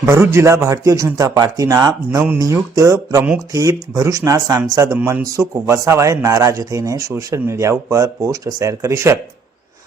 ભરૂચ જિલ્લા ભારતીય જનતા પાર્ટીના નવનિયુક્ત પ્રમુખથી ભરૂચના સાંસદ મનસુખ વસાવાએ નારાજ થઈને સોશિયલ મીડિયા ઉપર પોસ્ટ શેર કરી છે.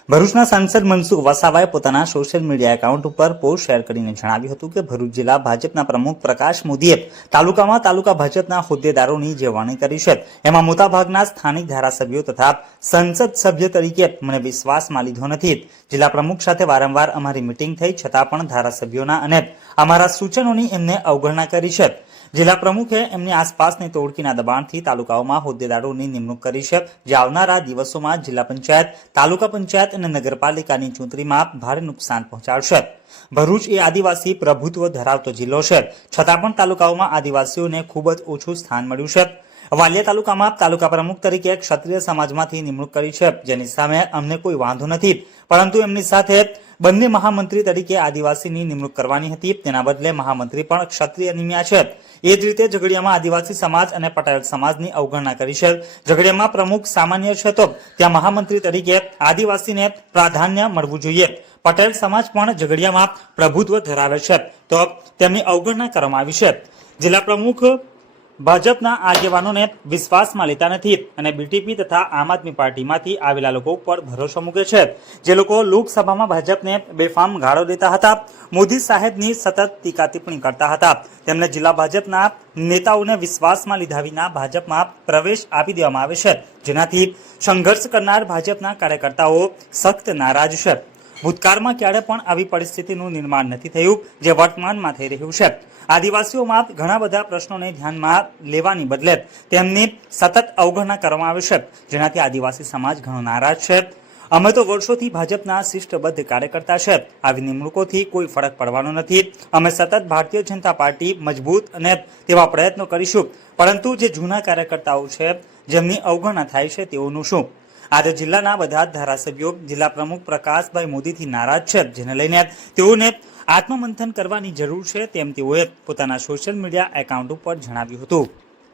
ભરૂચના સાંસદ મનસુખ વસાવાએ પોતાના સોશિયલ મીડિયા એકાઉન્ટ ઉપર પોસ્ટ શેર કરીને જણાવ્યું હતું કે ભરૂચ જિલ્લા ભાજપના પ્રમુખ પ્રકાશ મોદીએ તાલુકામાં તાલુકા ભાજપના હોદ્દેદારોની જે વાણી કરી છે. એમાં મોટાભાગના સ્થાનિક ધારાસભ્યો તથા સંસદ સભ્ય તરીકે મને વિશ્વાસમાં લીધો નથી. જિલ્લા પ્રમુખ સાથે વારંવાર અમારી મિટિંગ થઈ છતાં પણ ધારાસભ્યોના અને અમારા સૂચનોની એમને અવગણના કરી છે. જિલ્લા પ્રમુખે એમની આસપાસની તોડકીના દબાણથી તાલુકાઓમાં હોદ્દેદારોની નિમણૂક કરી છે. જે આવનારા દિવસોમાં જિલ્લા પંચાયત, તાલુકા પંચાયત અને નગરપાલિકાની ચૂંટણીમાં ભારે નુકસાન પહોંચાડશે. ભરૂચ એ આદિવાસી પ્રભુત્વ ધરાવતો જિલ્લો છે. છતાં પણ તાલુકાઓમાં આદિવાસીઓને ખૂબ જ ઓછું સ્થાન મળ્યું છે. વાલિયા તાલુકામાં તાલુકા પ્રમુખ તરીકે ક્ષત્રિય સમાજમાંથી નિમણૂક કરી છે. જેની સામે અમને કોઈ વાંધો નથી. પરંતુ એમની સાથે બંને મહામંત્રી તરીકે આદિવાસીની નિમણૂક કરવાની હતી. તેના બદલે મહામંત્રી પણ ક્ષત્રિય નિમ્યા છે. એ જ રીતે ઝઘડિયામાં આદિવાસી સમાજ અને પટેલ સમાજની અવગણના કરી છે. ઝઘડિયામાં પ્રમુખ સામાન્ય છે તો ત્યાં મહામંત્રી તરીકે આદિવાસીને પ્રાધાન્ય મળવું જોઈએ. પટેલ સમાજ પણ ઝઘડિયામાં પ્રભુત્વ ધરાવે છે. તો તેમની અવગણના કરવામાં આવી છે. જિલ્લા પ્રમુખ ભાજપના આગેવાનોને વિશ્વાસમાં લેતા નથી અને બીટીપી તથા આમ આદમી પાર્ટીમાંથી આવેલા લોકો ઉપર ભરોસો મૂકે છે. જે લોકો લોકસભામાં ભાજપને બેફામ ગાળો દેતા હતા. મોદી સાહેબની સતત ટીકા ટિપ્પણી કરતા હતા. તેમને જિલ્લા ભાજપના નેતાઓને વિશ્વાસમાં લીધા વિના ભાજપમાં પ્રવેશ આપી દેવામાં આવે છે. જેનાથી સંઘર્ષ કરનાર ભાજપના કાર્યકર્તાઓ સખ્ત નારાજ છે. ભૂતકાળમાં ક્યારે પણ આવી પરિસ્થિતિનું નિર્માણ નથી થયું, જે વર્તમાનમાં થઈ રહ્યું છે. આદિવાસીઓમાં ઘણા બધા પ્રશ્નોને ધ્યાનમાં લેવાની બદલે તેમની સતત અવગણના કરવામાં આવે છે, જેનાથી આદિવાસી સમાજ ઘણો નારાજ છે. અમે તો વર્ષોથી ભાજપના શિષ્ટબદ્ધ કાર્યકર્તા છે. આવી નિમણૂકોથી કોઈ ફરક પડવાનો નથી. અમે સતત ભારતીય જનતા પાર્ટી મજબૂત અને તેવા પ્રયત્નો કરીશું. પરંતુ જે જૂના કાર્યકર્તાઓ છે, જેમની અવગણના થાય છે, તેઓનું શું? આજે જિલ્લાના બધા જ ધારાસભ્યો, જિલ્લા પ્રમુખ પ્રકાશભાઈ મોદીથી નારાજ છે. જેને લઈને તેઓને આત્મમંથન કરવાની જરૂર છે તેમ તેઓએ પોતાના સોશિયલ મીડિયા એકાઉન્ટ ઉપર જણાવ્યું હતું.